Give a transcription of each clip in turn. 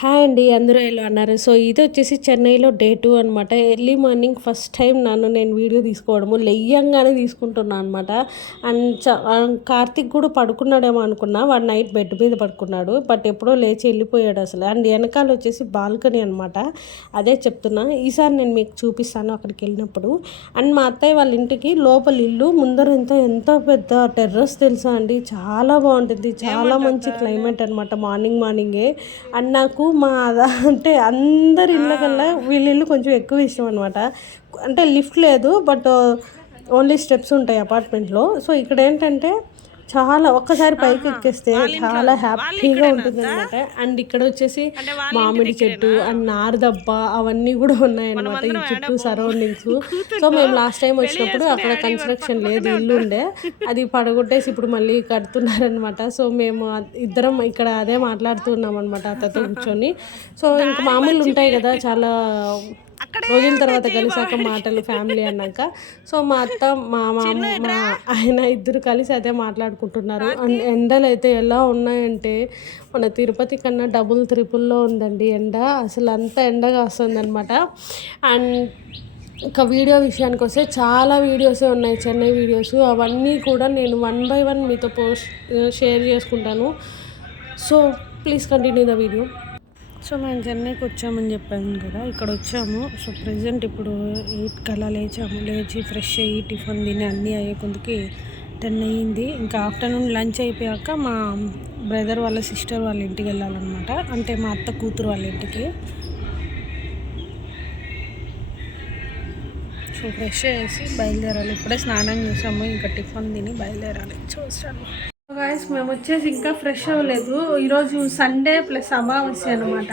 Hi అండి, అందరూ ఎలా అన్నారు? సో ఇది వచ్చేసి చెన్నైలో డే 2 అనమాట. ఎర్లీ మార్నింగ్ ఫస్ట్ టైం నేను వీడియో తీసుకోవడము లెయ్యంగానే తీసుకుంటున్నాను అనమాట. కార్తీక్ కూడా పడుకున్నాడేమో అనుకున్నా, వాడు నైట్ బెడ్ మీద పడుకున్నాడు, బట్ ఎప్పుడో లేచి వెళ్ళిపోయాడు అసలు. అండ్ వెనకాల వచ్చేసి బాల్కనీ అనమాట. అదే చెప్తున్నా, ఈసారి నేను మీకు చూపిస్తాను అక్కడికి వెళ్ళినప్పుడు. అండ్ మా అత్తయ్య వాళ్ళ ఇంటికి లోపల ఇల్లు ముందర ఎంతో పెద్ద టెర్రస్ తెలుసా అండి, చాలా బాగుంటుంది, చాలా మంచి క్లైమేట్ అనమాట మార్నింగే. అండ్ నాకు అంటే అందరి ఇళ్ళ కల్లా వీళ్ళ ఇల్లు కొంచెం ఎక్కువ ఇష్టం అనమాట. అంటే లిఫ్ట్ లేదు, బట్ ఓన్లీ స్టెప్స్ ఉంటాయి అపార్ట్మెంట్లో. సో ఇక్కడ ఏంటంటే చాలా ఒక్కసారి పైకి ఎక్కేస్తే చాలా హ్యాపీగా ఉంటుంది అనమాట. అండ్ ఇక్కడ వచ్చేసి మామిడి చెట్టు అండ్ నారదబ్బ అవన్నీ కూడా ఉన్నాయన్నమాట ఈ చుట్టూ సరౌండింగ్స్. సో మేము లాస్ట్ టైం వచ్చినప్పుడు అక్కడ కన్స్ట్రక్షన్ లేదు, ఇల్లు ఉండే, అది పడగొట్టేసి ఇప్పుడు మళ్ళీ కడుతున్నారనమాట. సో మేము ఇద్దరం ఇక్కడ అదే మాట్లాడుతున్నాం అనమాట అతతో కూర్చొని. సో ఇంకా మామూలు ఉంటాయి కదా, చాలా రోజుల తర్వాత కలిసాక మాటలు ఫ్యామిలీ అన్నాక. సో మా అత్త మా ఆయన ఇద్దరు కలిసి అదే మాట్లాడుకుంటున్నారు. అండ్ ఎండలు అయితే ఎలా ఉన్నాయంటే మన తిరుపతి కన్నా డబుల్ త్రిపుల్లో ఉందండి ఎండ, అసలు అంత ఎండగా వస్తుంది అనమాట. అండ్ ఇంకా వీడియో విషయానికి వస్తే చాలా వీడియోసే ఉన్నాయి, చెన్నై వీడియోస్. అవన్నీ కూడా నేను 1 by 1 మీతో షేర్ చేసుకుంటాను. So please continue the video. So మేము చెన్నైకి వచ్చామని చెప్పాను కదా, ఇక్కడ వచ్చాము. సో ప్రజెంట్ ఇప్పుడు 8 కల్లా లేచి ఫ్రెష్ అయ్యి టిఫిన్ తిని అన్నీ అయ్యే కొందుకి 10 అయ్యింది. ఇంకా ఆఫ్టర్నూన్ లంచ్ అయిపోయాక మా బ్రదర్ వాళ్ళ సిస్టర్ వాళ్ళ ఇంటికి వెళ్ళాలన్నమాట, అంటే మా అత్త కూతురు వాళ్ళ ఇంటికి. సో ఫ్రెష్ చేసి బయలుదేరాలి, ఇప్పుడే స్నానం చేసాము, ఇంకా టిఫిన్ తిని బయలుదేరాలి. చూస్తాను గాయస్, మేము వచ్చేసి ఇంకా ఫ్రెష్ అవ్వలేదు. ఈరోజు సండే ప్లస్ అమావాస్య అనమాట.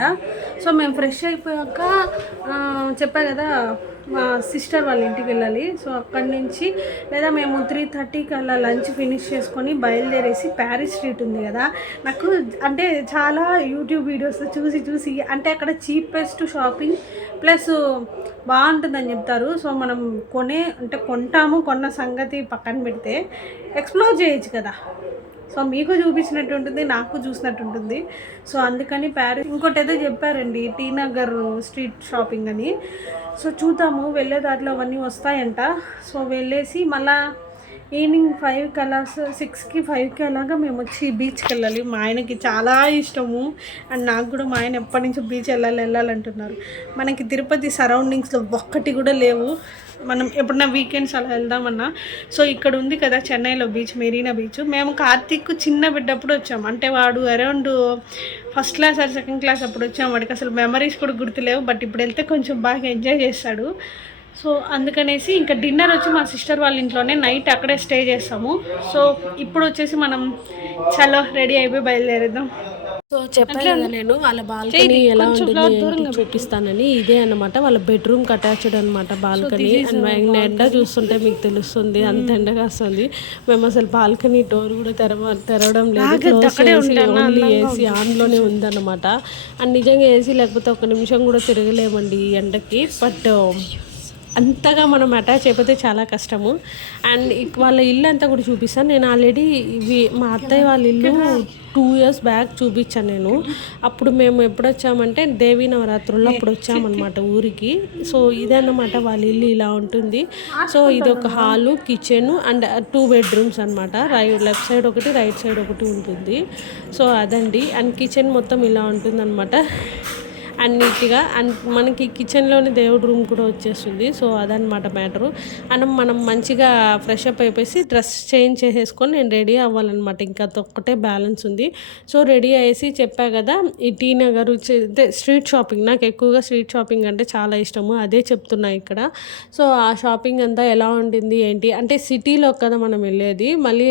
సో మేము ఫ్రెష్ అయిపోయాక చెప్పా కదా మా సిస్టర్ వాళ్ళ ఇంటికి వెళ్ళాలి. సో అక్కడి నుంచి లేదా మేము 3:30కి అలా లంచ్ ఫినిష్ చేసుకొని బయలుదేరేసి ప్యారిస్ స్ట్రీట్ ఉంది కదా, నాకు అంటే చాలా యూట్యూబ్ వీడియోస్ చూసి అంటే అక్కడ చీపెస్ట్ షాపింగ్ ప్లస్ బాగుంటుందని చెప్తారు. సో మనం కొన్న సంగతి పక్కన పెడితే ఎక్స్ప్లోర్ చేయొచ్చు కదా. సో మీకు చూపించినట్టు ఉంటుంది, నాకు చూసినట్టు ఉంటుంది. సో అందుకని ప్యారిస్ ఇంకోటి ఏదో చెప్పారండి, టీ నగర్ స్ట్రీట్ షాపింగ్ అని. సో చూద్దాము, వెళ్ళే దారిలో అవన్నీ వస్తాయంట. సో వెళ్ళేసి మళ్ళీ ఈవినింగ్ 5కి అలా 6కి 5కి అలాగా మేము వచ్చి బీచ్కి వెళ్ళాలి. మా ఆయనకి చాలా ఇష్టము, అండ్ నాకు కూడా. మా ఆయన ఎప్పటి నుంచో బీచ్ వెళ్ళాలంటున్నారు. మనకి తిరుపతి సరౌండింగ్స్లో ఒక్కటి కూడా లేవు. మనం ఎప్పుడన్నా వీకెండ్స్ అలా వెళ్దామన్నా. సో ఇక్కడ ఉంది కదా చెన్నైలో బీచ్, మెరీనా బీచ్. మేము కార్తీక్ చిన్న బిడ్డప్పుడు వచ్చాము, అంటే వాడు around 1st class are 2nd class అప్పుడు వచ్చాము. వాడికి అసలు మెమరీస్ కూడా గుర్తులేవు, బట్ ఇప్పుడు వెళ్తే కొంచెం బాగా ఎంజాయ్ చేస్తాడు. సో అందుకనేసి ఇంకా డిన్నర్ వచ్చి మా సిస్టర్ వాళ్ళ ఇంట్లోనే, నైట్ అక్కడే స్టే చేస్తాము. సో ఇప్పుడు వచ్చేసి మనం చలో రెడీ అయిపోయి బయలుదేరేద్దాం. సో చెప్పాను కదా నేను వాళ్ళ బాల్కనీ ఎలా ఉంటుంది చూపిస్తానని. ఇదే అనమాట వాళ్ళ బెడ్రూమ్కి అటాచ్డ్ అనమాట బాల్కనీ. అండ్ ఎండ చూస్తుంటే మీకు తెలుస్తుంది, అంత ఎండగా వస్తుంది. మేము అసలు బాల్కనీ డోర్ కూడా తెరవడం లేదు, ఓన్లీ ఏసీ ఆన్లోనే ఉందన్నమాట. అండ్ నిజంగా ఏసీ లేకపోతే 1 నిమిషం కూడా తిరగలేమండి ఈ ఎండకి. బట్ అంతగా మనం అటాచ్ అయిపోతే చాలా కష్టము. అండ్ వాళ్ళ ఇల్లు అంతా కూడా చూపిస్తాను నేను. ఆల్రెడీ మా అత్తయ్య వాళ్ళ ఇల్లు 2 years బ్యాక్ చూపించాను నేను. అప్పుడు మేము ఎప్పుడు వచ్చామంటే దేవీ నవరాత్రుల్లో అప్పుడు వచ్చామన్నమాట ఊరికి. సో ఇదన్నమాట వాళ్ళ ఇల్లు, ఇలా ఉంటుంది. సో ఇది ఒక హాలు, కిచెన్ అండ్ 2 bedrooms అనమాట. లెఫ్ట్ సైడ్ ఒకటి, రైట్ సైడ్ ఒకటి ఉంటుంది. సో అదండి. అండ్ కిచెన్ మొత్తం ఇలా ఉంటుందన్నమాట, అండ్ నీట్గా. అండ్ మనకి కిచెన్లోని దేవుడు రూమ్ కూడా వచ్చేస్తుంది. సో అదనమాట మ్యాటరు. అండ్ మనం మంచిగా ఫ్రెష్ అప్ అయిపోయి డ్రెస్ చేంజ్ చేసేసుకొని నేను రెడీ అవ్వాలన్నమాట. ఇంకా ఒక్కటే బ్యాలెన్స్ ఉంది. సో రెడీ అయ్యేసి చెప్పా కదా, ఈ టీ నగర్ స్ట్రీట్ షాపింగ్, నాకు ఎక్కువగా స్ట్రీట్ షాపింగ్ అంటే చాలా ఇష్టము, అదే చెప్తున్నా ఇక్కడ. సో ఆ షాపింగ్ అంతా ఎలా ఉంటుంది ఏంటి అంటే, సిటీలో కదా మనం వెళ్ళేది, మళ్ళీ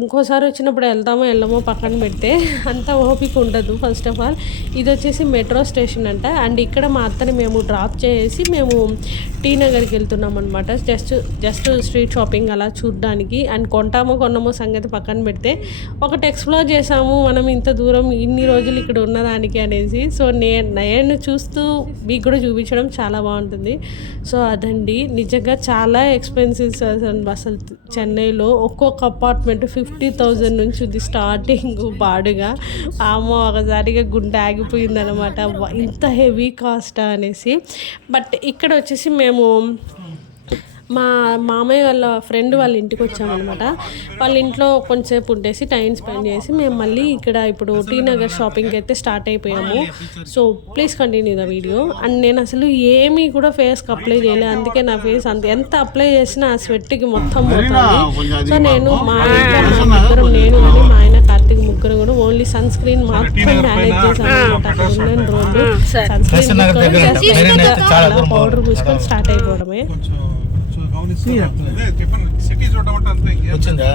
ఇంకోసారి వచ్చినప్పుడు వెళ్ళమో పక్కన పెడితే అంత ఓపిక ఉండదు. ఫస్ట్ ఆఫ్ ఆల్ ఇది వచ్చేసి మెట్రో స్టేషన్ అంట. అండ్ ఇక్కడ మా అత్తని మేము డ్రాప్ చేసి మేము టీ నగర్కి వెళ్తున్నాం అనమాట. జస్ట్ స్ట్రీట్ షాపింగ్ అలా చూడడానికి. అండ్ కొన్నామో సంగతి పక్కన పెడితే ఒకటి ఎక్స్ప్లోర్ చేసాము మనం ఇంత దూరం ఇన్ని రోజులు ఇక్కడ ఉన్నదానికి అనేసి. సో నేను చూస్తూ మీకు కూడా చూపించడం చాలా బాగుంటుంది. సో అదండి, నిజంగా చాలా ఎక్స్పెన్సివ్స్ అసలు చెన్నైలో. ఒక్కొక్క అపార్ట్మెంట్ 50,000 నుంచి ఉంది స్టార్టింగ్ బాడుగా. ఒకసారిగా గుండె ఆగిపోయిందనమాట, ఇంత హెవీ కాస్ట్ అనేసి. బట్ ఇక్కడ వచ్చేసి మేము మా మామయ్య వాళ్ళ ఫ్రెండ్ వాళ్ళ ఇంటికి వచ్చామన్నమాట. వాళ్ళ ఇంట్లో కొంచెంసేపు ఉండేసి టైం స్పెండ్ చేసి మేము మళ్ళీ ఇక్కడ ఇప్పుడు టీ నగర్ షాపింగ్కి అయితే స్టార్ట్ అయిపోయాము. So please continue the video. And నేను అసలు ఏమీ కూడా ఫేస్కి అప్లై చేయలేదు, అందుకే నా ఫేస్ ఎంత అప్లై చేసినా ఆ స్వెట్కి మొత్తం పోతుంది. సో నేను మా ఇంట్లో ముగ్గురు, నేను కానీ మా ఆయన కార్తీక్ ముగ్గురు కూడా ఓన్లీ సన్ స్క్రీన్ మాత్రం మేనేజ్ చేశాను అనమాట. అక్కడ ఉన్న రోజు సన్ స్క్రీన్ పౌడర్ పూసుకొని స్టార్ట్ అయిపోవడమే. వచ్చిందా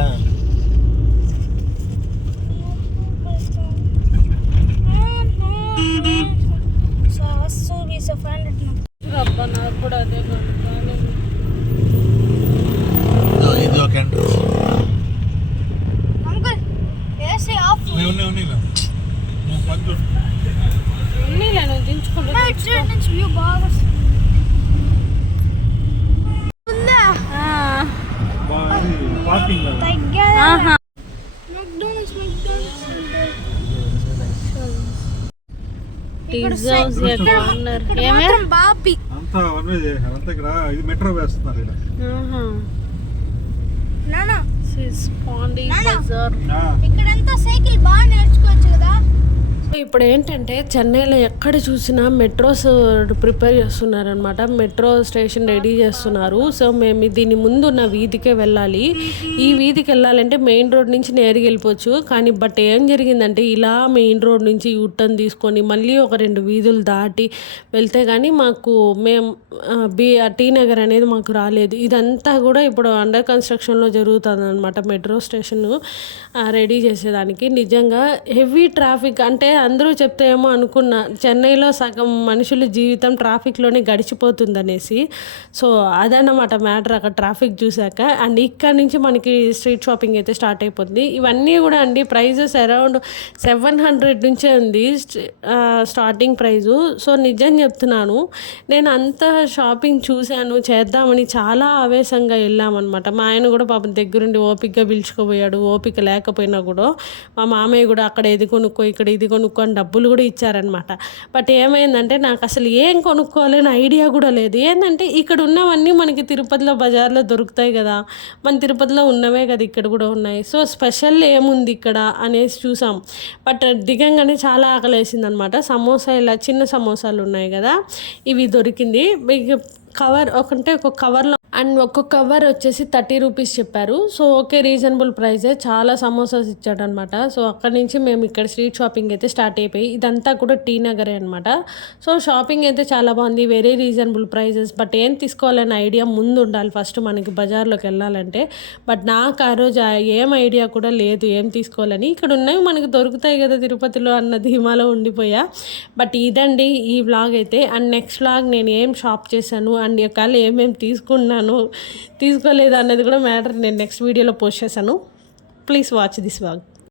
నాకు కూడా అదే ఇది ఒక మెట్రో వేస్తున్నారు. ఇక్కడంతా సైకిల్ బాగా నేర్చుకోవచ్చు కదా. ఇప్పుడు ఏంటంటే చెన్నైలో ఎక్కడ చూసినా మెట్రోస్ ప్రిపేర్ చేస్తున్నారనమాట. మెట్రో స్టేషన్ రెడీ చేస్తున్నారు. సో మేము దీని ముందు ఉన్న వీధికే వెళ్ళాలి. ఈ వీధికి వెళ్ళాలంటే మెయిన్ రోడ్ నుంచి నేరుగా వెళ్ళిపోవచ్చు. కానీ బట్ ఏం జరిగిందంటే ఇలా మెయిన్ రోడ్ నుంచి యూటర్న్ తీసుకొని మళ్ళీ ఒక 2 వీధులు దాటి వెళ్తే కానీ మాకు టీ నగర్ అనేది మాకు రాలేదు. ఇదంతా కూడా ఇప్పుడు అండర్ కన్స్ట్రక్షన్లో జరుగుతుంది అనమాట. మెట్రో స్టేషన్ రెడీ చేసేదానికి నిజంగా హెవీ ట్రాఫిక్. అంటే అందరూ చెప్తే ఏమో అనుకున్నా, చెన్నైలో సగం మనుషుల జీవితం ట్రాఫిక్లోనే గడిచిపోతుందనేసి. సో అదన్నమాట మ్యాటర్ అక్కడ ట్రాఫిక్ చూశాక. అండ్ ఇక్కడ నుంచి మనకి స్ట్రీట్ షాపింగ్ అయితే స్టార్ట్ అయిపోతుంది. ఇవన్నీ కూడా అండి ప్రైజెస్ అరౌండ్ 700 నుంచే ఉంది స్టార్టింగ్ ప్రైజు. సో నిజం చెప్తున్నాను, నేను అంత షాపింగ్ చూశాను, చేద్దామని చాలా ఆవేశంగా వెళ్ళామన్నమాట. మా ఆయన కూడా పాపం దగ్గరుండి ఓపికగా పిలుచుకోపోయాడు. ఓపిక లేకపోయినా కూడా మా మామయ్య కూడా అక్కడ ఇది కొనుక్కో ఇక్కడ ఇది కొనుక్కో అని డబ్బులు కూడా ఇచ్చారనమాట. బట్ ఏమైందంటే నాకు అసలు ఏం కొనుక్కోవాలని ఐడియా కూడా లేదు. ఏంటంటే ఇక్కడ ఉన్నవన్నీ మనకి తిరుపతిలో బజార్లో దొరుకుతాయి కదా, మన తిరుపతిలో ఉన్నవే కదా ఇక్కడ కూడా ఉన్నాయి. సో స్పెషల్ ఏముంది ఇక్కడ అనేసి చూసాం. బట్ దిగంగానే చాలా ఆకలేసింది అనమాట. సమోసా ఇలా చిన్న సమోసాలు ఉన్నాయి కదా, ఇవి దొరికింది. కవర్ ఒక కవర్లో అండ్ ఒక్కొక్క కవర్ వచ్చేసి 30 రూపీస్ చెప్పారు. సో ఓకే, రీజనబుల్ ప్రైజే. చాలా సమోసాస్ ఇచ్చాడనమాట. సో అక్కడి నుంచి మేము ఇక్కడ స్ట్రీట్ షాపింగ్ అయితే స్టార్ట్ అయిపోయి, ఇదంతా కూడా టీ నగరే అనమాట. సో షాపింగ్ అయితే చాలా బాగుంది, వెరీ రీజనబుల్ ప్రైజెస్. బట్ ఏం తీసుకోవాలనే ఐడియా ముందు ఉండాలి ఫస్ట్ మనకి బజార్లోకి వెళ్ళాలంటే. బట్ నాకు ఆ రోజు ఏం ఐడియా కూడా లేదు ఏం తీసుకోవాలని. ఇక్కడ ఉన్నవి మనకు దొరుకుతాయి కదా తిరుపతిలో అన్న ధీమాలో ఉండిపోయా. బట్ ఇదండి ఈ వ్లాగ్ అయితే. అండ్ నెక్స్ట్ వ్లాగ్ నేను ఏం షాప్ చేశాను అండ్ ఒకవేళ ఏమేమి తీసుకోలేదు అన్నది కూడా మ్యాటర్ నేను నెక్స్ట్ వీడియోలో పోస్ట్ చేశాను. Please watch this vlog.